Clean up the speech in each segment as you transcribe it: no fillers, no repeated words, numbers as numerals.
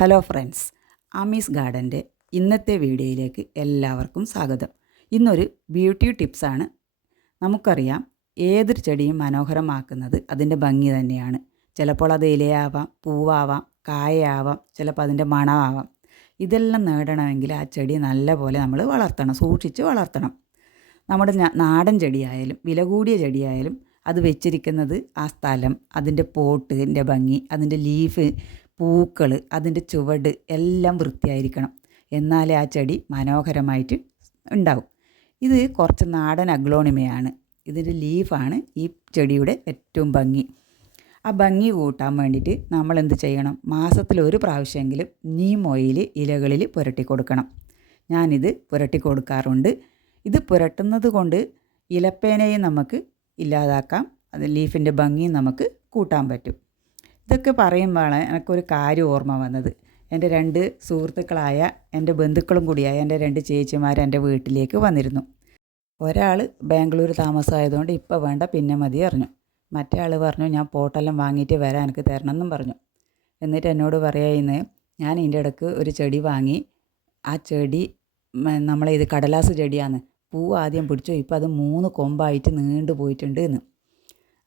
Hello friends, Ami's ഗാർഡൻ്റെ ഇന്നത്തെ വീഡിയോയിലേക്ക് എല്ലാവർക്കും സ്വാഗതം. ഇന്നൊരു ബ്യൂട്ടി ടിപ്സാണ്. നമുക്കറിയാം, ഏതൊരു ചെടിയും മനോഹരമാക്കുന്നത് അതിൻ്റെ ഭംഗി തന്നെയാണ്. ചിലപ്പോൾ അത് ഇലയാവാം, പൂവാവാം, കായയാവാം, ചിലപ്പോൾ അതിൻ്റെ മണമാവാം. ഇതെല്ലാം നേടണമെങ്കിൽ ആ ചെടി നല്ല പോലെ നമ്മൾ വളർത്തണം, സൂക്ഷിച്ച് വളർത്തണം. നമ്മുടെ നാടൻ ചെടിയായാലും വില കൂടിയ ചെടിയായാലും അത് വെച്ചിരിക്കുന്നത് ആ സ്ഥലം, അതിൻ്റെ പോട്ടിൻ്റെ ഭംഗി, അതിൻ്റെ ലീഫ്, പൂക്കൾ, അതിൻ്റെ ചുവട് എല്ലാം വൃത്തിയായിരിക്കണം. എന്നാലേ ആ ചെടി മനോഹരമായിട്ട് ഉണ്ടാവും. ഇത് കുറച്ച് നാടൻ അഗ്ലോണിമയാണ്. ഇതിൻ്റെ ലീഫാണ് ഈ ചെടിയുടെ ഏറ്റവും ഭംഗി. ആ ഭംഗി കൂട്ടാൻ വേണ്ടിയിട്ട് നമ്മൾ എന്ത് ചെയ്യണം? മാസത്തിലൊരു പ്രാവശ്യമെങ്കിലും നീം ഓയിൽ ഇലകളിൽ പുരട്ടി കൊടുക്കണം. ഞാനിത് പുരട്ടി കൊടുക്കാറുണ്ട്. ഇത് പുരട്ടുന്നത് കൊണ്ട് ഇലപ്പേനയും നമുക്ക് ഇല്ലാതാക്കാം, അത് ലീഫിൻ്റെ ഭംഗിയും നമുക്ക് കൂട്ടാൻ പറ്റും. ഇതൊക്കെ പറയുമ്പോഴാണ് എനിക്കൊരു കാര്യം ഓർമ്മ വന്നത്. എൻ്റെ 2 സുഹൃത്തുക്കളായ, എൻ്റെ ബന്ധുക്കളും കൂടിയായ എൻ്റെ 2 ചേച്ചിമാർ എൻ്റെ വീട്ടിലേക്ക് വന്നിരുന്നു. ഒരാൾ ബാംഗ്ലൂർ താമസമായതുകൊണ്ട് ഇപ്പോൾ വേണ്ട, പിന്നെ മതി പറഞ്ഞു. മറ്റേ ആൾ പറഞ്ഞു, ഞാൻ പോട്ടെല്ലാം വാങ്ങിയിട്ട് വരാൻ, എനിക്ക് തരണം എന്നും പറഞ്ഞു. എന്നിട്ട് എന്നോട് പറയുന്നത്, ഞാൻ ഇതിൻ്റെ ഇടയ്ക്ക് ഒരു ചെടി വാങ്ങി, ആ ചെടി നമ്മളെ ഇത് കടലാസ് ചെടിയാണ്, പൂ ആദ്യം പിടിച്ചു, ഇപ്പോൾ അത് 3 കൊമ്പായിട്ട് നീണ്ടു പോയിട്ടുണ്ട് എന്ന്.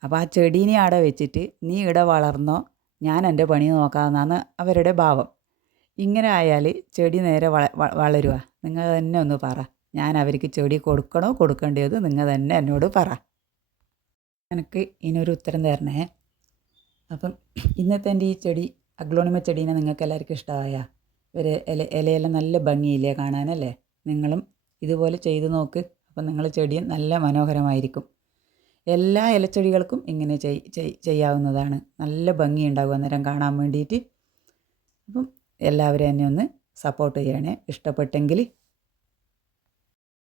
അപ്പോൾ ആ ചെടീനെ അവിടെ വെച്ചിട്ട് നീ ഇവിടെ വളർന്നോ, ഞാൻ എൻ്റെ പണി നോക്കാമെന്നാണ് അവരുടെ ഭാവം. ഇങ്ങനെ ആയാൽ ചെടി നേരെ വളരുക? നിങ്ങൾ തന്നെ ഒന്ന് പറ. ഞാൻ അവർക്ക് ചെടി കൊടുക്കണോ കൊടുക്കേണ്ടത് നിങ്ങൾ തന്നെ എന്നോട് പറ. എനിക്ക് ഇതിനൊരു ഉത്തരം തരണേ. അപ്പം ഇന്നത്തെ എൻ്റെ ഈ ചെടി, അഗ്ലോണിമ ചെടീനെ നിങ്ങൾക്ക് എല്ലാവർക്കും ഇഷ്ടമായ? ഒരു ഇലയെല്ലാം നല്ല ഭംഗിയില്ലേ കാണാനല്ലേ? നിങ്ങളും ഇതുപോലെ ചെയ്ത് നോക്ക്. അപ്പം നിങ്ങളുടെ ചെടിയും നല്ല മനോഹരമായിരിക്കും. എല്ലാ ഇലച്ചെടികൾക്കും ഇങ്ങനെ ചെയ്യാവുന്നതാണ്. നല്ല ഭംഗിയുണ്ടാകും അന്നേരം കാണാൻ വേണ്ടിയിട്ട്. അപ്പം എല്ലാവരും എന്നെ ഒന്ന് സപ്പോർട്ട് ചെയ്യണേ. ഇഷ്ടപ്പെട്ടെങ്കിൽ